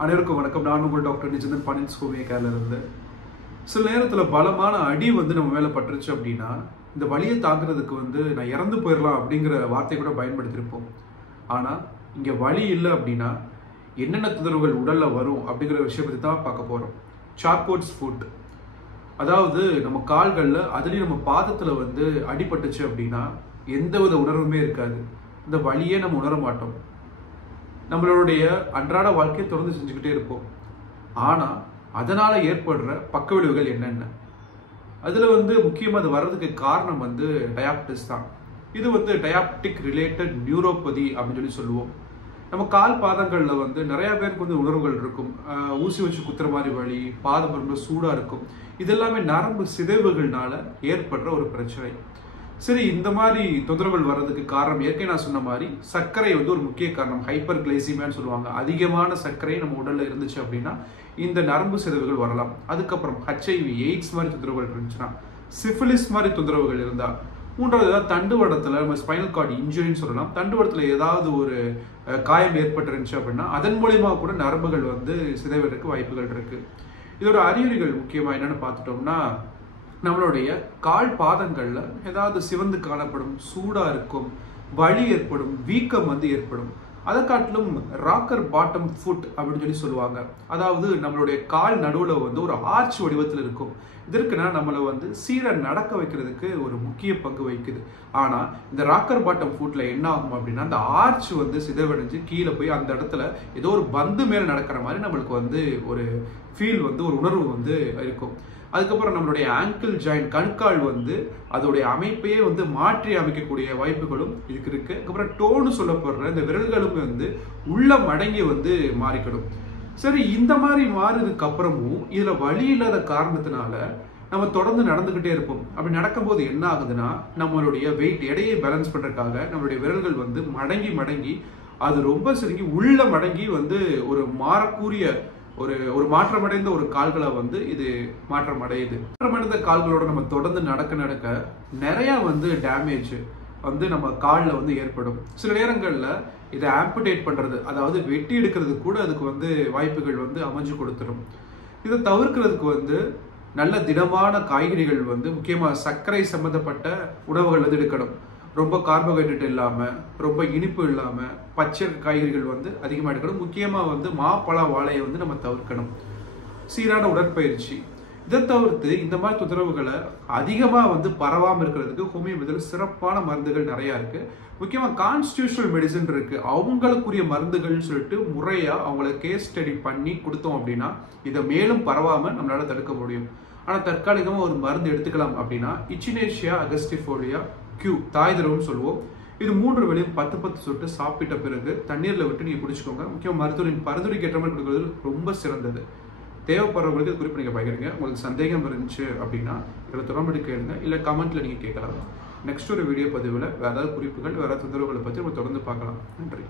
அனைவருக்கும் வணக்கம். நான் உங்கள் டாக்டர் நிஜந்தன் பனின்ஸ் ஹோமியோகேர்ல இருந்து. சில நேரத்தில் பலமான அடி நம்ம மேலே பட்டுருச்சு அப்படின்னா இந்த வலியை தாக்குறதுக்கு நான் இறந்து போயிடலாம் அப்படிங்கிற வார்த்தை கூட பயன்படுத்தியிருப்போம். ஆனால் இங்கே வலி இல்லை அப்படின்னா என்னென்ன தொந்தரவுகள் உடலில் வரும் அப்படிங்கிற விஷயம் பற்றி தான் பார்க்க போகிறோம். சார்கோட்ஸ் ஃபுட், அதாவது நம்ம கால்களில் அதுலேயும் நம்ம பாதத்தில் அடிபட்டுச்சு அப்படின்னா எந்தவித உணர்வுமே இருக்காது. இந்த வலியே நம்ம உணர மாட்டோம். நம்மளுடைய அன்றாட வாழ்க்கையை தொடர்ந்து செஞ்சுக்கிட்டே இருப்போம். ஆனால் அதனால் ஏற்படுற பக்க விளைவுகள் என்னென்ன, அதில் முக்கியமாக அது வர்றதுக்கு காரணம் டயாபிட்டிஸ் தான். இது டயாபிட்டிக் ரிலேட்டட் நியூரோபதி அப்படின்னு சொல்லுவோம். நம்ம கால் பாதங்களில் நிறைய பேருக்கு உணர்வுகள் இருக்கும். ஊசி வச்சு குத்துற மாதிரி வலி, பாதம் ரொம்ப சூடாக இருக்கும். இதெல்லாமே நரம்பு சிதைவுகள்னால ஏற்படுற ஒரு பிரச்சனை. சரி, இந்த மாதிரி தொந்தரவுகள் வர்றதுக்கு காரணம் ஏற்கனவே நான் சொன்ன மாதிரி சர்க்கரை ஒரு முக்கிய காரணம். ஹைப்பர் கிளைசிமியான்னு சொல்லுவாங்க. அதிகமான சர்க்கரை நம்ம உடல்ல இருந்துச்சு அப்படின்னா இந்த நரம்பு சிதைவுகள் வரலாம். அதுக்கப்புறம் HIV, எய்ட்ஸ் மாதிரி தொந்தரவுகள் இருந்துச்சுன்னா, சிஃபிலிஸ் மாதிரி தொந்தரவுகள் இருந்தா, மூன்றாவது ஏதாவது தண்டுவடத்துல நம்ம ஸ்பைனல் கார்டு இன்ஜுரின்னு சொல்லலாம், தண்டுவடத்துல ஏதாவது ஒரு காயம் ஏற்பட்டுருந்துச்சு அப்படின்னா அதன் மூலியமா கூட நரம்புகள் சிதைவதற்கு வாய்ப்புகள் இருக்கு. இதோட அறிகுறிகள் முக்கியமா என்னன்னு பார்த்துட்டோம்னா, நம்மளுடைய கால் பாதங்கள்ல ஏதாவது சிவந்து காணப்படும், சூடா இருக்கும், வலி ஏற்படும், வீக்கம் ஏற்படும். அதை காட்டிலும் ராக்கர் பாட்டம் ஃபுட் அப்படின்னு சொல்லுவாங்க. அதாவது நம்மளுடைய கால் நடுவில் ஒரு ஆர்ச் வடிவத்தில் இருக்கும். இதற்குனா நம்மளை சீரை நடக்க வைக்கிறதுக்கு ஒரு முக்கிய பங்கு வகிக்குது. ஆனால் இந்த ராக்கர் பாட்டம் ஃபுட்ல என்ன ஆகும் அப்படின்னா அந்த ஆர்ச் சிதைவடைஞ்சு கீழே போய் அந்த இடத்துல ஏதோ ஒரு பந்து மேலே நடக்கிற மாதிரி நம்மளுக்கு ஒரு ஃபீல் ஒரு உணர்வு இருக்கும். அதுக்கப்புறம் நம்மளுடைய ஆங்கிள் ஜாயிண்ட், கணுக்கால் அதோடைய அமைப்பையே மாற்றி அமைக்கக்கூடிய வாய்ப்புகளும் இதுக்கு இருக்கு. அதுக்கப்புறம் டோன்னு சொல்லப்படுற இந்த விரல்களும் உள்ள மடங்கி மாறிக்கிடும். சரி, இந்த மாதிரி மாறினதுக்கு அப்புறமும் இதுல வலி இல்லாத காரணத்தினால நம்ம தொடர்ந்து நடந்துகிட்டே இருப்போம். அப்படி நடக்கும்போது என்ன ஆகுதுன்னா, நம்மளுடைய வெயிட் எடையை பேலன்ஸ் பண்றதுக்காக நம்மளுடைய விரல்கள் மடங்கி மடங்கி அது ரொம்ப சுருங்கி உள்ள மடங்கி ஒரு மாறக்கூடிய ஒரு மாற்றமடைந்த ஒரு கால்களை இது மாற்றமடையுது. மாற்றமடைந்த கால்களோட நம்ம தொடர்ந்து நடக்க நிறைய டேமேஜ் நம்ம காலில் ஏற்படும். சில நேரங்கள்ல இதை ஆம்புடேட் பண்றது, அதாவது வெட்டி எடுக்கிறது கூட அதுக்கு வாய்ப்புகள் அமைஞ்சு கொடுத்துரும். இதை தவிர்க்கிறதுக்கு நல்ல திடமான காய்கறிகள் முக்கியமா சர்க்கரை சம்பந்தப்பட்ட உணவுகள் எடுக்கணும். ரொம்ப கார்போஹைட்ரேட் இல்லாம, ரொம்ப இனிப்பு இல்லாம, பச்சை காய்கறிகள் அதிகமாக எடுக்கணும். முக்கியமா மாப்பழ வாழையை நம்ம தவிர்க்கணும். சீரான உடற்பயிற்சி, இதை தவிர்த்து இந்த மாதிரி தொந்தரவுகளை அதிகமா பரவாம இருக்கிறதுக்கு ஹோமியோபதியில் சிறப்பான மருந்துகள் நிறைய இருக்கு. முக்கியமா கான்ஸ்டிடியூஷனல் மெடிசன் இருக்கு. அவங்களுக்குரிய மருந்துகள்னு சொல்லிட்டு முறையா அவங்களை கேஸ் ஸ்டடி பண்ணி கொடுத்தோம் அப்படின்னா இதை மேலும் பரவாம நம்மளால தடுக்க முடியும். ஆனா தற்காலிகமா ஒரு மருந்து எடுத்துக்கலாம் அப்படின்னா இச்சினேஷியா அகஸ்டிஃபோலியா Q, தாய் திரவம்னு சொல்லுவோம். இது 3 வேளையும் 10 சொட்டு சாப்பிட்ட பிறகு தண்ணீர்ல விட்டு நீங்க குடிச்சுக்கோங்க. முக்கியமாக மருத்துவரின் பரிந்துரைக்கு ஏற்ற மாதிரி கொடுக்கறது ரொம்ப சிறந்தது. தேவைப்படுறவங்களுக்கு குறிப்பு நீங்க பகிருங்க. உங்களுக்கு சந்தேகம் இருந்துச்சு அப்படின்னா இதில் தொடர்பு கேளுங்க, இல்லை கமெண்ட்ல நீங்க கேட்கலாம். நெக்ஸ்ட் ஒரு வீடியோ பதிவில் வேற ஏதாவது குறிப்புகள், வேற தொந்தரவுகளை பற்றி நம்ம தொடர்ந்து பார்க்கலாம். நன்றி.